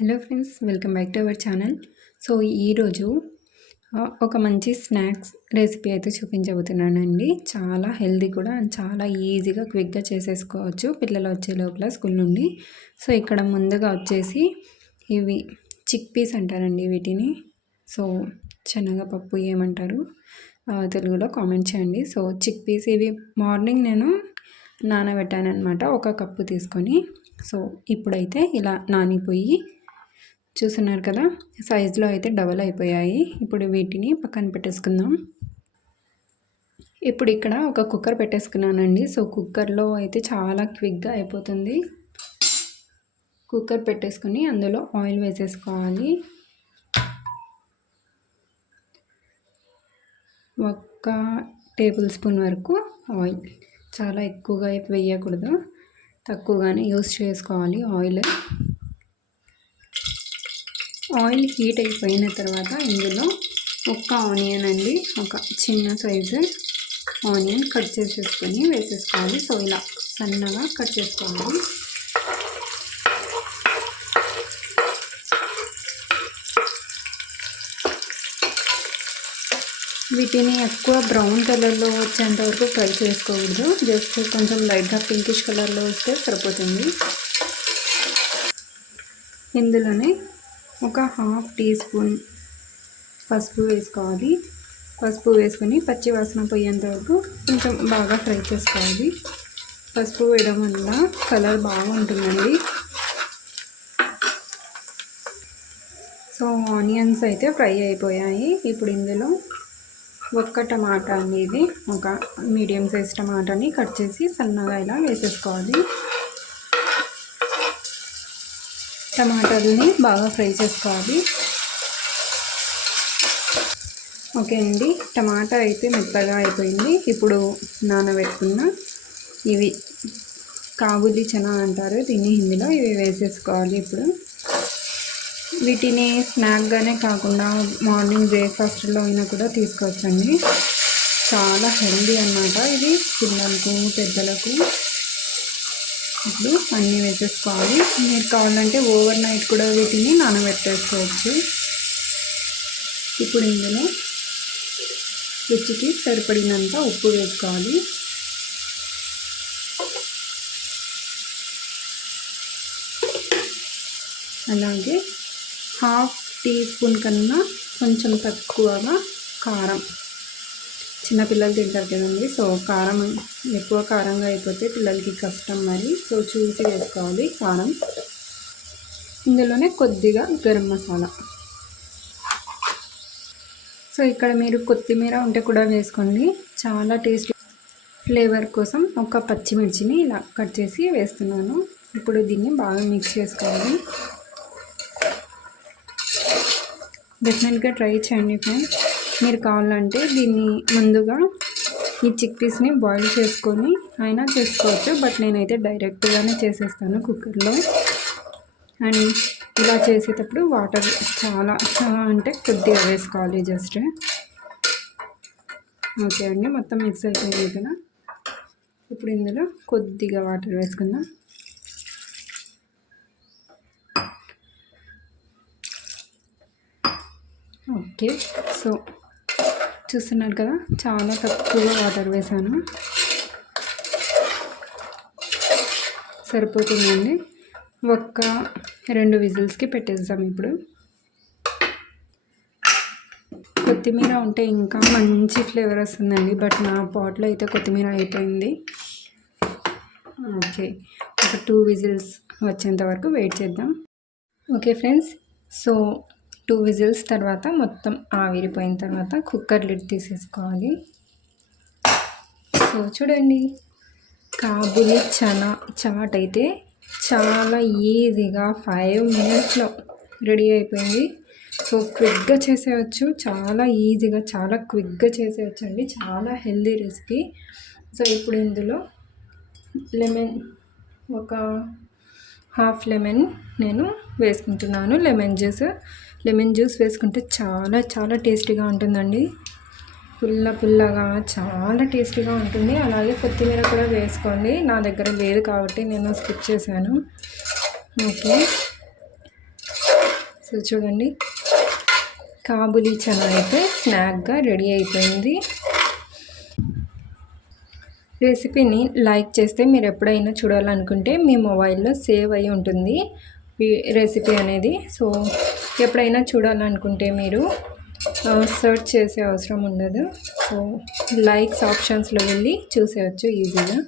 Hello friends, welcome back to our channel. So ఈరోజు ఒక మంచి స్నాక్స్ రెసిపీ అయితే చూపించబోతున్నానండి. చాలా హెల్దీ కూడా అండ్ చాలా ఈజీగా క్విక్గా చేసేసుకోవచ్చు పిల్లలు వచ్చే లోపల స్కూల్ నుండి. సో ఇక్కడ ముందుగా వచ్చేసి ఇవి చిక్ పీస్ అంటారండి వీటిని. సో శనగపప్పు ఏమంటారు తెలుగులో కామెంట్ చేయండి. సో చిక్ పీస్ ఇవి మార్నింగ్ నేను నానబెట్టాను అనమాట, 1 కప్పు తీసుకొని. సో ఇప్పుడైతే ఇలా నానిపోయి చూస్తున్నారు కదా, సైజులో అయితే డబల్ అయిపోయాయి. ఇప్పుడు వీటిని పక్కన పెట్టేసుకుందాం. ఇప్పుడు ఇక్కడ ఒక కుక్కర్ పెట్టేసుకున్నానండి. సో కుక్కర్లో అయితే చాలా క్విక్గా అయిపోతుంది. కుక్కర్ పెట్టేసుకొని అందులో ఆయిల్ వేసేసుకోవాలి. 1 టేబుల్ స్పూన్ వరకు ఆయిల్, చాలా ఎక్కువగా వేయకూడదు, తక్కువగానే యూస్ చేసుకోవాలి ఆయిల్. ఆయిల్ హీట్ అయిపోయిన తర్వాత ఇందులో 1 ఆనియన్ అండి, ఒక చిన్న సైజు ఆనియన్ కట్ చేసేసుకొని వేసేసుకోవాలి. సో ఇలా సన్నగా కట్ చేసుకోవాలి. వీటిని ఎక్కువ బ్రౌన్ కలర్లో వచ్చేంత వరకు ఫ్రై చేసుకోకూడదు, జస్ట్ కొంచెం లైట్గా పింకిష్ కలర్లో వస్తే సరిపోతుంది. ఇందులోనే 1/2 టీ స్పూన్ పసుపు వేసుకోవాలి. పసుపు వేసుకొని పచ్చి వాసన పోయేంత వరకు కొంచెం బాగా ఫ్రై చేసుకోవాలి. పసుపు వేయడం వల్ల కలర్ బాగుంటుందండి. సో ఆనియన్స్ అయితే ఫ్రై అయిపోయాయి. ఇప్పుడు ఇందులో 1 టమాటా అనేది, ఒక మీడియం సైజ్ టమాటాని కట్ చేసి సన్నగా ఇలా వేసేసుకోవాలి. టమాటాలని బాగా ఫ్రై చేసుకోవాలి. ఓకే అండి, టమాటా అయితే మెత్తగా అయిపోయింది. ఇప్పుడు నానబెట్టుకున్న ఇవి కాబూలీ చనా అంటారు దీన్ని హిందీలో, ఇవి వేసేసుకోవాలి. ఇప్పుడు వీటిని స్నాక్గానే కాకుండా మార్నింగ్ బ్రేక్ఫాస్ట్లో అయినా కూడా తీసుకోవచ్చండి. చాలా హెల్దీ అన్నమాట ఇది, పిల్లలకు పెద్దలకు. ఇప్పుడు అన్నీ వేసేసుకోవాలి. మీరు కావాలంటే ఓవర్ నైట్ కూడా వీటిని నానబెట్టేసుకోవచ్చు. ఇప్పుడు ఇందులో రుచికి సరిపడినంత ఉప్పు వేసుకోవాలి. అలాగే 1/2 టీ స్పూన్ కన్నా కొంచెం తక్కువగా కారం, చిన్నపిల్లలు తింటారు కదండి. సో కారం ఎక్కువ కారంగా అయిపోతే పిల్లలకి కష్టం మరి. సో చూసి వేసుకోవాలి కారం. ఇందులోనే కొద్దిగా గరం మసాలా. సో ఇక్కడ మీరు కొత్తిమీర ఉంటే కూడా వేసుకోండి, చాలా టేస్టీ. ఫ్లేవర్ కోసం 1 పచ్చిమిర్చిని ఇలా కట్ చేసి వేస్తున్నాను. ఇప్పుడు దీన్ని బాగా మిక్స్ చేసుకోవాలి. డెఫినెట్గా ట్రై చేయండి ఫ్రెండ్స్. మీరు కావాలంటే దీన్ని ముందుగా ఈ చిక్ పీస్ని బాయిల్ చేసుకొని అయినా చేసుకోవచ్చు, బట్ నేనైతే డైరెక్ట్గానే చేసేస్తాను కుక్కర్లో. అండ్ ఇలా చేసేటప్పుడు వాటర్ చాలా అంటే కొద్దిగా వేసుకోవాలి జస్ట్. ఓకే అండి, మొత్తం మిక్స్ అయిపోయింది కదా. ఇప్పుడు ఇందులో కొద్దిగా వాటర్ వేసుకుందాం. ఓకే, సో చూస్తున్నారు కదా, చాలా తక్కువగా వాటర్ వేసాను, సరిపోతుందండి. 1-2 విజిల్స్కి పెట్టేద్దాం. ఇప్పుడు కొత్తిమీర ఉంటే ఇంకా మంచి ఫ్లేవర్ వస్తుందండి, బట్ నా పాట్లో అయితే కొత్తిమీర అయిపోయింది. ఓకే, ఒక 2 విజిల్స్ వచ్చేంత వరకు వెయిట్ చేద్దాం. ఓకే ఫ్రెండ్స్, సో 2 విజిల్స్ తర్వాత మొత్తం ఆవిరిపోయిన తర్వాత కుక్కర్ లిడ్ తీసేసుకోవాలి. సో చూడండి, కాబూలీ చనా చాట్ అయితే చాలా ఈజీగా 5 మినిట్స్లో రెడీ అయిపోయింది. సో క్విక్గా చేసేయచ్చు, చాలా ఈజీగా చాలా క్విక్గా చేసేయచ్చు అండి. చాలా హెల్దీ రెసిపీ. సో ఇప్పుడు ఇందులో లెమన్, 1/2 లెమన్ నేను వేసుకుంటున్నాను. లెమన్ జ్యూస్ వేసుకుంటే చాలా చాలా టేస్టీగా ఉంటుందండి. పుల్లగా చాలా టేస్టీగా ఉంటుంది. అలాగే కొత్తిమీర కూడా వేసుకోండి, నా దగ్గర లేదు కాబట్టి నేను స్కిప్ చేశాను. ఓకే, సో చూడండి, కాబులి చనా అయితే స్నాక్గా రెడీ అయిపోయింది. రెసిపీని లైక్ చేస్తే మీరు ఎప్పుడైనా చూడాలనుకుంటే మీ మొబైల్లో సేవ్ అయి ఉంటుంది ఈ రెసిపీ అనేది. సో ఎప్పుడైనా చూడాలనుకుంటే మీరు సెర్చ్ చేసే అవసరం ఉండదు. సో లైక్స్ ఆప్షన్స్లో వెళ్ళి చూసేయచ్చు ఈజీగా.